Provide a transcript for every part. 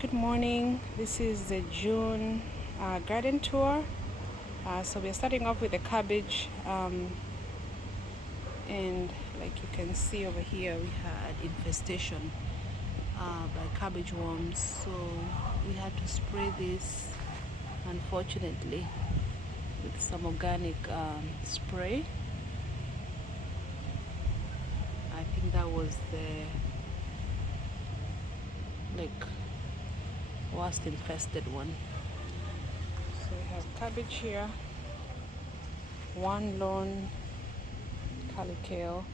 Good morning. This is the June garden tour. So we're starting off with the cabbage, and like you can see over here, we had infestation by cabbage worms. So we had to spray this, unfortunately, with some organic spray. I think that was the worst infested one. So we have cabbage here, one lone calicale,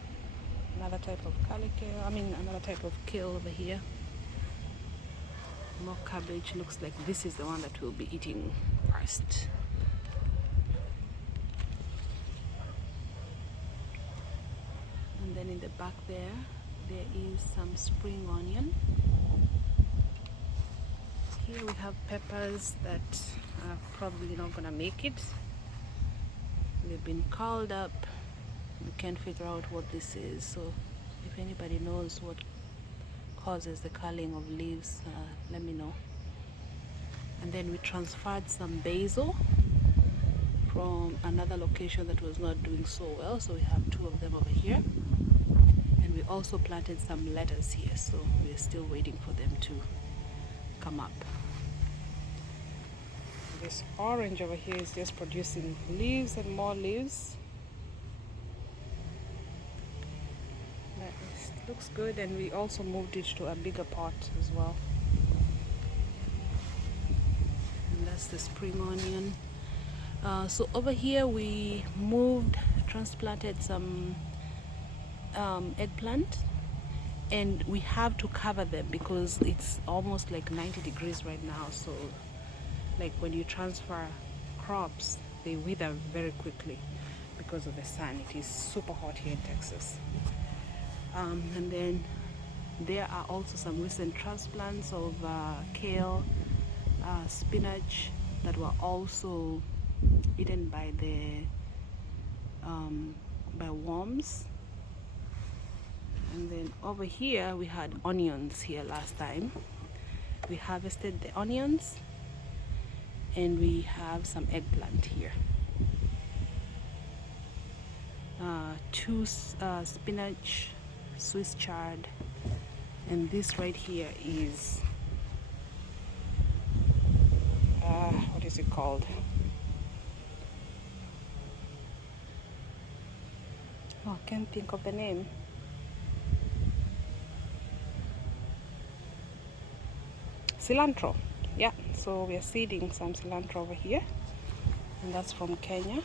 another type of another type of kale over here. More cabbage. Looks like this is the one that we'll be eating first. And then in the back there is some spring onion. Here we have peppers that are probably not gonna make it. They've been curled up. We can't figure out what this is, so if anybody knows what causes the curling of leaves, let me know. And then we transferred some basil from another location that was not doing so well, so we have two of them over here. And we also planted some lettuce here, so we're still waiting for them to come up. This orange over here is just producing leaves and more leaves. Looks good, and we also moved it to a bigger pot as well. And that's the spring onion. So over here we transplanted some eggplant, and we have to cover them because it's almost like 90 degrees right now. So like when you transfer crops, they wither very quickly because of the sun. It is super hot here in Texas. And then there are also some recent transplants of kale, spinach that were also eaten by by worms. And then over here we had onions here last time. We harvested the onions, and we have some eggplant here. Two spinach, Swiss chard, and this right here is what is it called? Oh, I can't think of the name. Cilantro. Yeah, so we are seeding some cilantro over here, and that's from Kenya,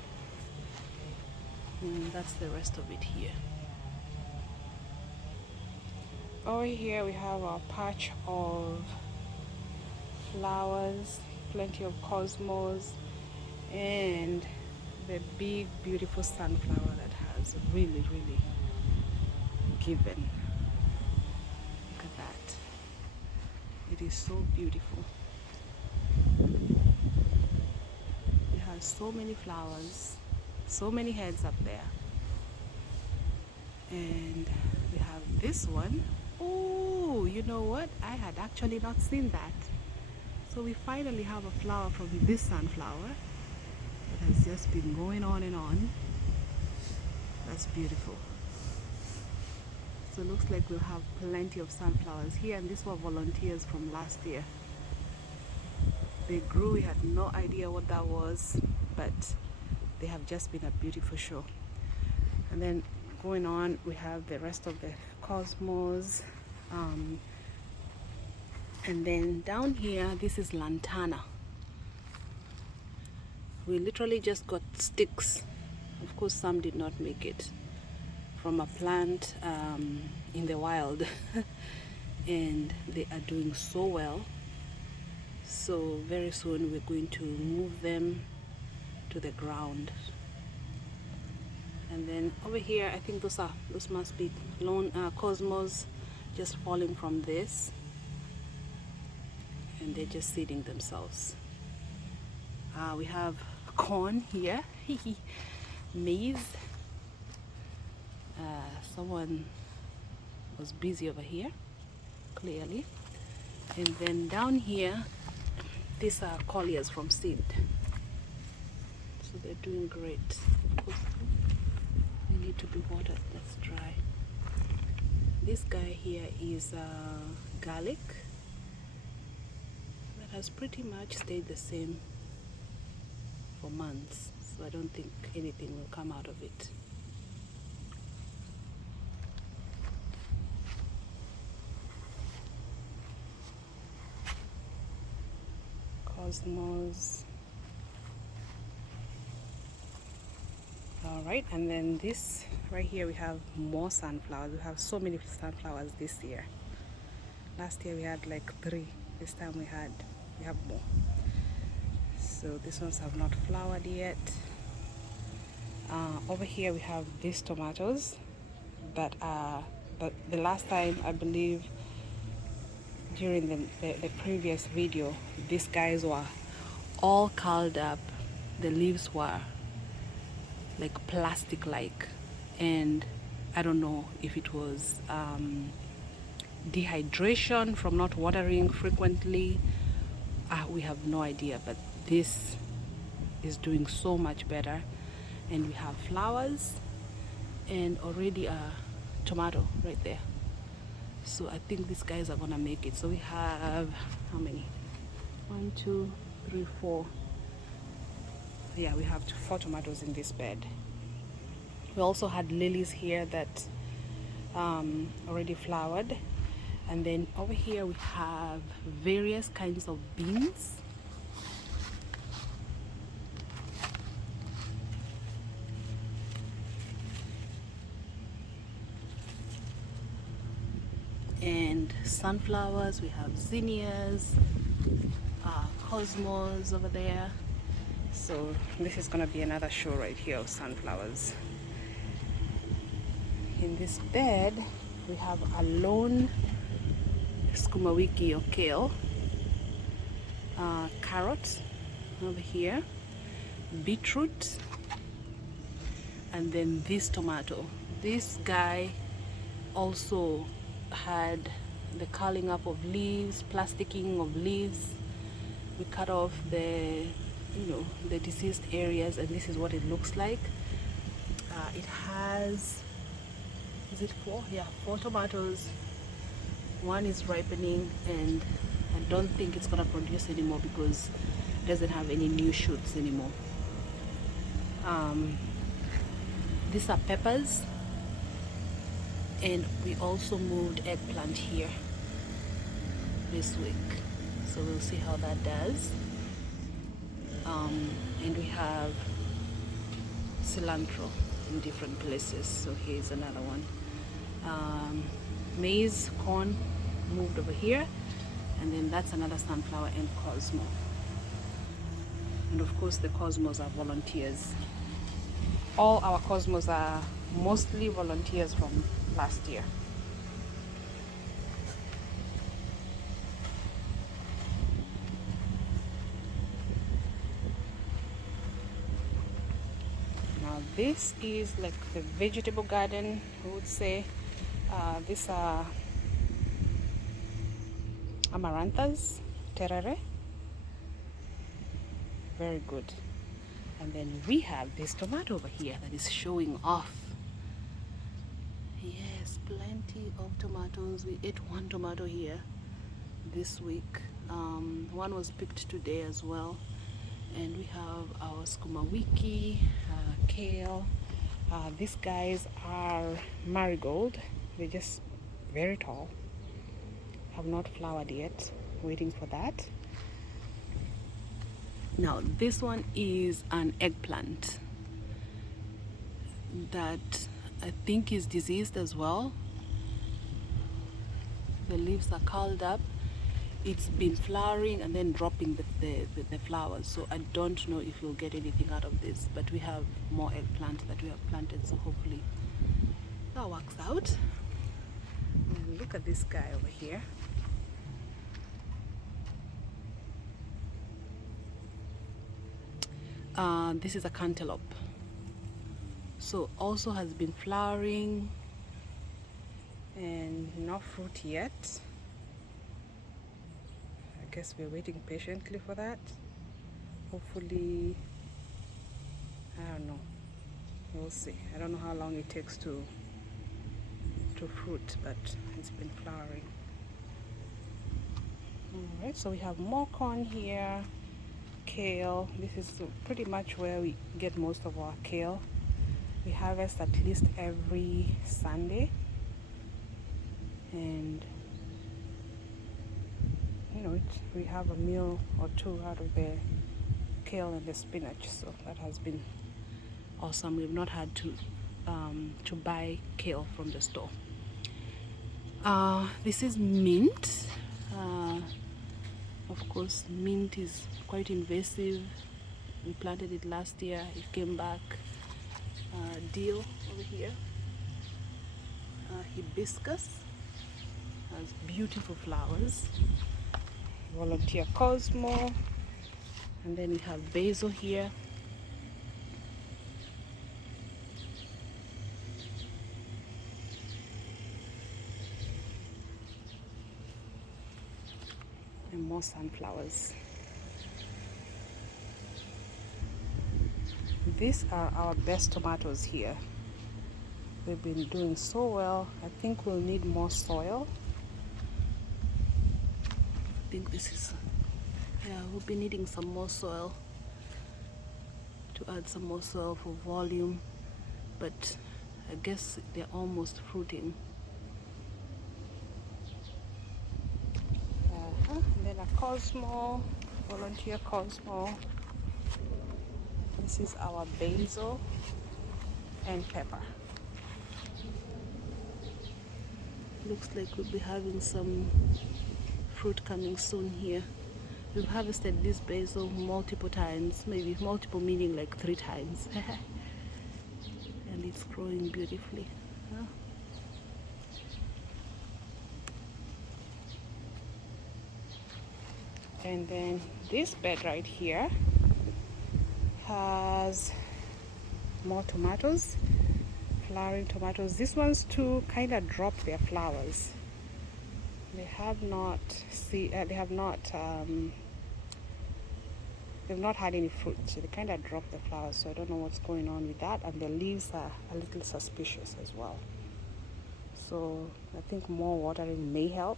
and that's the rest of it here. Over here we have a patch of flowers, plenty of cosmos, and the big beautiful sunflower that has really given. Look at that. It is so beautiful. It has so many flowers, so many heads up there. And we have this one. Oh, you know what? I had actually not seen that. So we finally have a flower from this sunflower that has just been going on and on. That's beautiful. So it looks like we'll have plenty of sunflowers here, and these were volunteers from last year. They grew, we had no idea what that was, but they have just been a beautiful show. And then going on, we have the rest of the cosmos, and then down here, this is lantana. We literally just got sticks. Of course, some did not make it, from a plant in the wild and they are doing so well. So very soon we're going to move them to the ground. And then over here, I think those must be lone cosmos just falling from this, and they're just seeding themselves. We have corn here, maize. Someone was busy over here, clearly. And then down here, these are colliers from seed. So they're doing great. Of course, they need to be watered. That's dry. This guy here is garlic that has pretty much stayed the same for months. So I don't think anything will come out of it. Cosmos. All right, and then this right here, we have more sunflowers. We have so many sunflowers this year. Last year we had like 3. This time we have more. So these ones have not flowered yet. Over here we have these tomatoes, but the last time, I believe during the previous video, these guys were all curled up. The leaves were like plastic like, and I don't know if it was dehydration from not watering frequently. We have no idea, but this is doing so much better, and we have flowers and already a tomato right there. So I think these guys are gonna make it. So we have how many? 1, 2, 3, 4. Yeah, we have 4 tomatoes in this bed. We also had lilies here that already flowered, and then over here we have various kinds of beans. And sunflowers. We have zinnias, cosmos over there. So this is gonna be another show right here of sunflowers. In this bed we have a lone sukuma wiki or kale, carrots over here, beetroot, and then this tomato. This guy also had the curling up of leaves, plasticking of leaves. We cut off the diseased areas, and this is what it looks like. It has, is it 4? Yeah, 4 tomatoes. One is ripening, and I don't think it's gonna produce anymore because it doesn't have any new shoots anymore. These are peppers, and we also moved eggplant here this week, so we'll see how that does. And we have cilantro in different places, so here's another one. Maize, corn moved over here, and then that's another sunflower and cosmo. And of course the cosmos are volunteers. All our cosmos are mostly volunteers from last year. Now this is like the vegetable garden, I would say. These are amaranthus, terere. Very good. And then we have this tomato over here that is showing off. Yes, plenty of tomatoes. We ate 1 tomato here this week. One was picked today as well. And we have our sukuma wiki, kale. These guys are marigold. They're just very tall. Have not flowered yet. Waiting for that. Now this one is an eggplant that I think is diseased as well. The leaves are curled up. It's been flowering and then dropping the flowers, so I don't know if we'll get anything out of this, but we have more eggplant that we have planted, so hopefully that works out. And look at this guy over here. This is a cantaloupe, so also has been flowering and no fruit yet. guess we're waiting patiently for that. Hopefully, I don't know, we'll see. I don't know how long it takes to fruit, but it's been flowering. All right, so we have more corn here, kale. This is pretty much where we get most of our kale. We harvest at least every Sunday, and you know, we have a meal or two out of the kale and the spinach, so that has been awesome. We've not had to buy kale from the store. This is mint. Of course, mint is quite invasive. We planted it last year. It came back. Dill over here. Hibiscus has beautiful flowers. Volunteer Cosmo. And then we have basil here. And more sunflowers. These are our best tomatoes here. They've been doing so well. I think we'll need more soil. I think this is, yeah, we'll be needing some more soil to add some more soil for volume, but I guess they're almost fruiting. And then a Cosmo, Volunteer Cosmo. This is our basil and pepper. Looks like we'll be having some fruit coming soon here. We've harvested this basil multiple times, maybe multiple meaning like 3 times. And it's growing beautifully. Huh? And then this bed right here has more tomatoes, flowering tomatoes. These ones too kind of drop their flowers. They have not they've not had any fruit, so they kind of drop the flowers. So I don't know what's going on with that. And the leaves are a little suspicious as well. So I think more watering may help.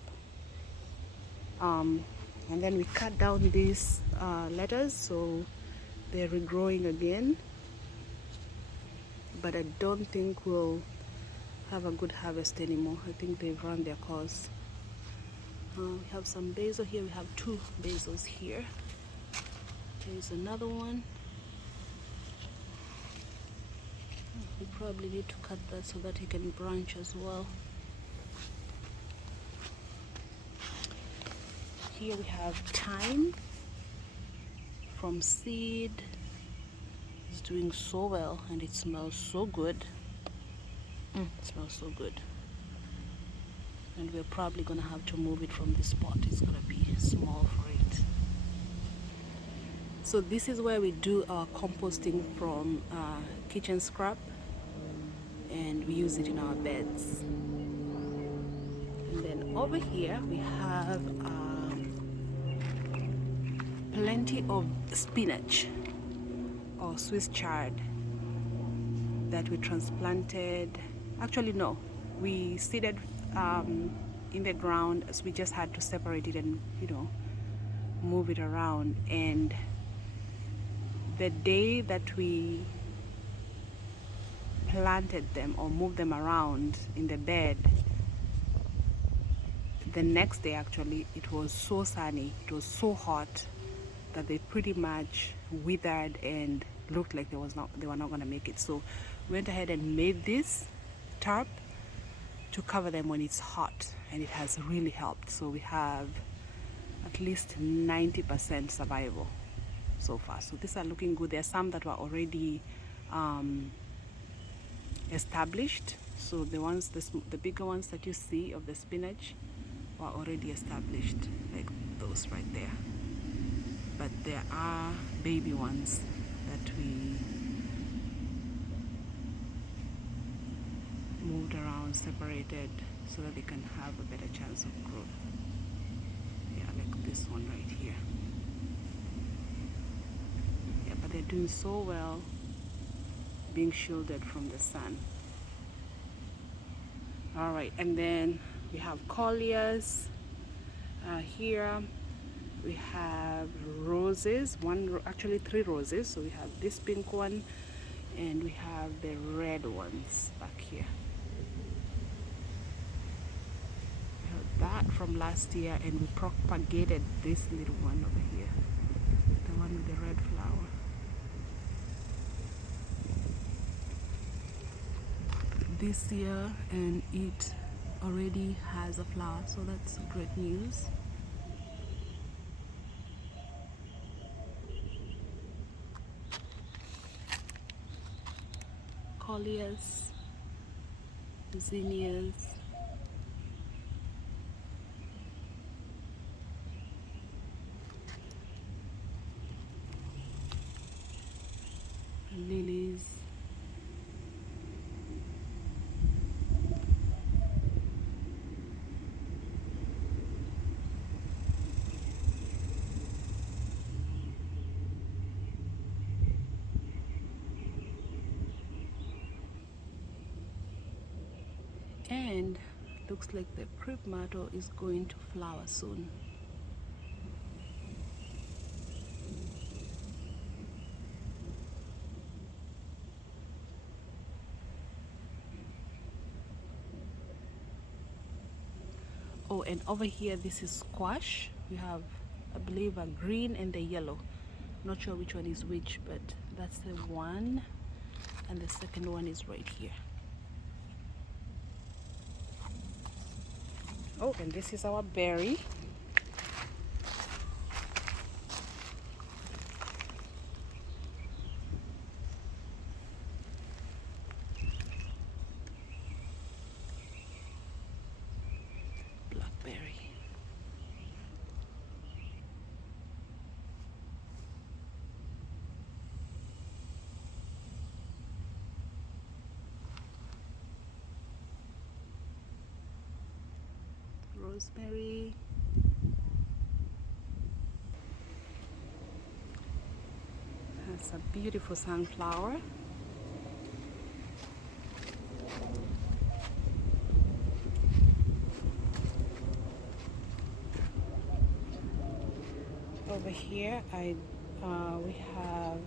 And then we cut down these lettuce, so they're regrowing again. But I don't think we'll have a good harvest anymore. I think they've run their course. We have some basil here. We have 2 basils here. Here's another one. We probably need to cut that so that it can branch as well. Here we have thyme from seed. It's doing so well and it smells so good. It smells so good. And we're probably gonna have to move it from this spot. It's gonna be small for it. So this is where we do our composting from kitchen scrap, and we use it in our beds. And then over here we have plenty of spinach or Swiss chard that we transplanted. Actually no, we seeded in the ground, so we just had to separate it and, you know, move it around. And the day that we planted them or moved them around in the bed, the next day actually it was so sunny, it was so hot that they pretty much withered and looked like they were not going to make it. So we went ahead and made this tarp to cover them when it's hot, and it has really helped. So we have at least 90% survival so far. So these are looking good. There are some that were already established. So the ones, the bigger ones that you see of the spinach were already established, like those right there. But there are baby ones that we moved around, separated, so that they can have a better chance of growth. Yeah, like this one right doing so well being shielded from the sun. All right, and then we have colliers. Here we have roses, actually 3 roses. So we have this pink one and we have the red ones back here. We have that from last year, and we propagated this little one over here, the one with the red flower. This year, and it already has a flower, so that's great news. Colliers, zinnias, lilies, and looks like the crepe myrtle is going to flower soon. Oh, and over here this is squash. We have, I believe, a green and a yellow. Not sure which one is which, but that's the one, and the second one is right here. Oh, and this is our berry. Blackberry. Rosemary. That's a beautiful sunflower. Over here we have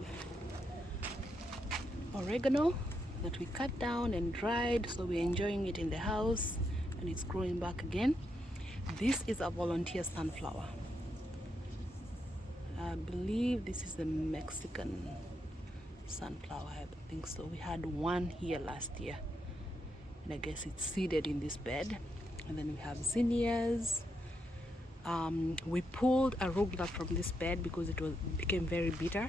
oregano that we cut down and dried, so we're enjoying it in the house, and it's growing back again. This is a volunteer sunflower. I believe this is the Mexican sunflower. I think so. We had one here last year, and I guess it's seeded in this bed. And then we have zinnias. We pulled arugula from this bed because it became very bitter,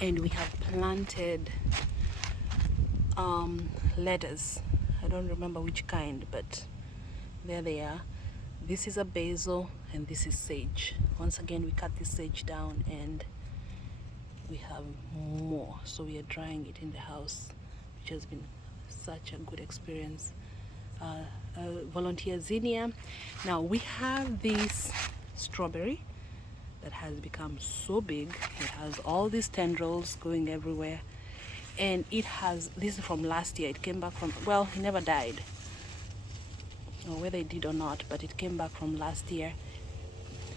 and we have planted lettuce. I don't remember which kind, but there they are. This is a basil, and this is sage. Once again, we cut this sage down, and we have more, so we are drying it in the house, which has been such a good experience. Volunteer zinnia. Now we have this strawberry that has become so big. It has all these tendrils going everywhere, and it has, this is from last year. It came back from, well, it never died, or whether it did or not, but it came back from last year.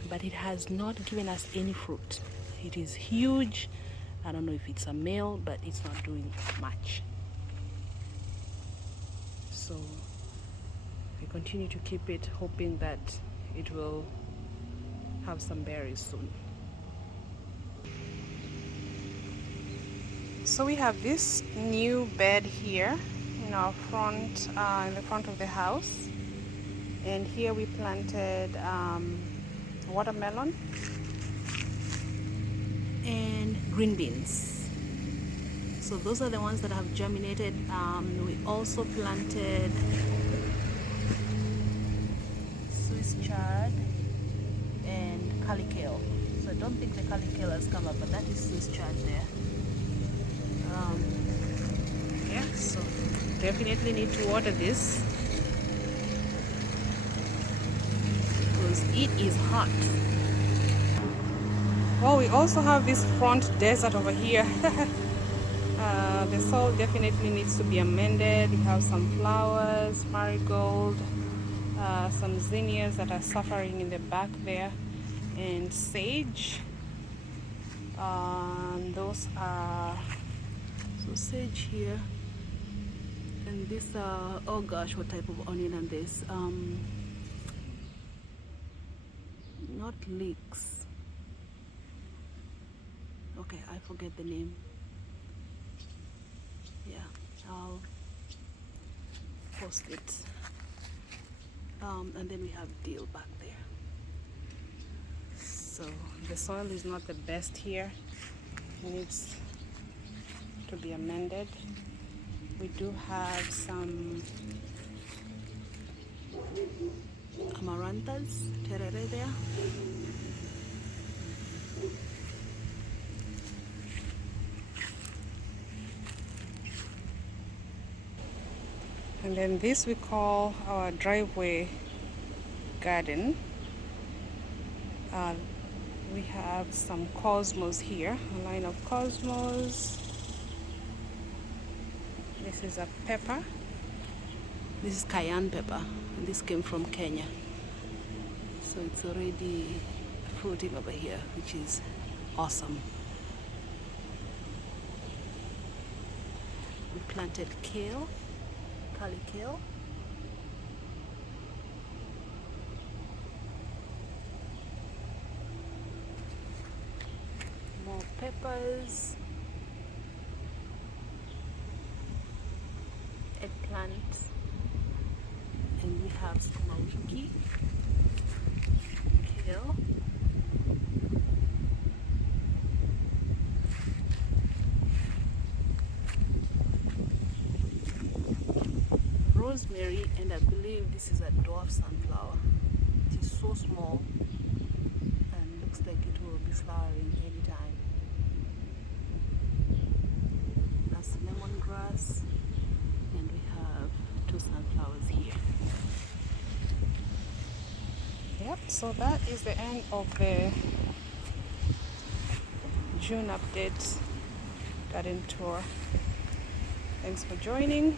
But it has not given us any fruit. It is huge. I don't know if it's a male, but it's not doing much. So we continue to keep it, hoping that it will have some berries soon. So we have this new bed here in our front, in the front of the house, and here we planted watermelon and green beans. So those are the ones that have germinated. We also planted Swiss chard and calicale. So I don't think the calicale has come up, but that is Swiss chard there. Yeah, so definitely need to water this because it is hot. Well, we also have this front desert over here. The soil definitely needs to be amended. We have some flowers, marigold, some zinnias that are suffering in the back there, and sage. Those are so sage here, and this oh gosh, what type of onion and this not leeks. Okay, I forget the name. Yeah, I'll post it. And then we have dill back there. So the soil is not the best here. It needs to be amended. We do have some amaranthus, terere there. And then this we call our driveway garden. We have some cosmos here, a line of cosmos. This is a pepper. This is cayenne pepper, and this came from Kenya. So it's already fruiting over here, which is awesome. We planted kale, curly kale. More peppers. Eggplant. And we have sukuma wiki, kale. Rosemary, and I believe this is a dwarf sunflower. It is so small and looks like it will be flowering anytime. That's lemongrass, and we have 2 sunflowers here. Yep, so that is the end of the June update garden tour. Thanks for joining.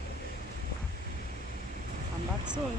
Come back soon.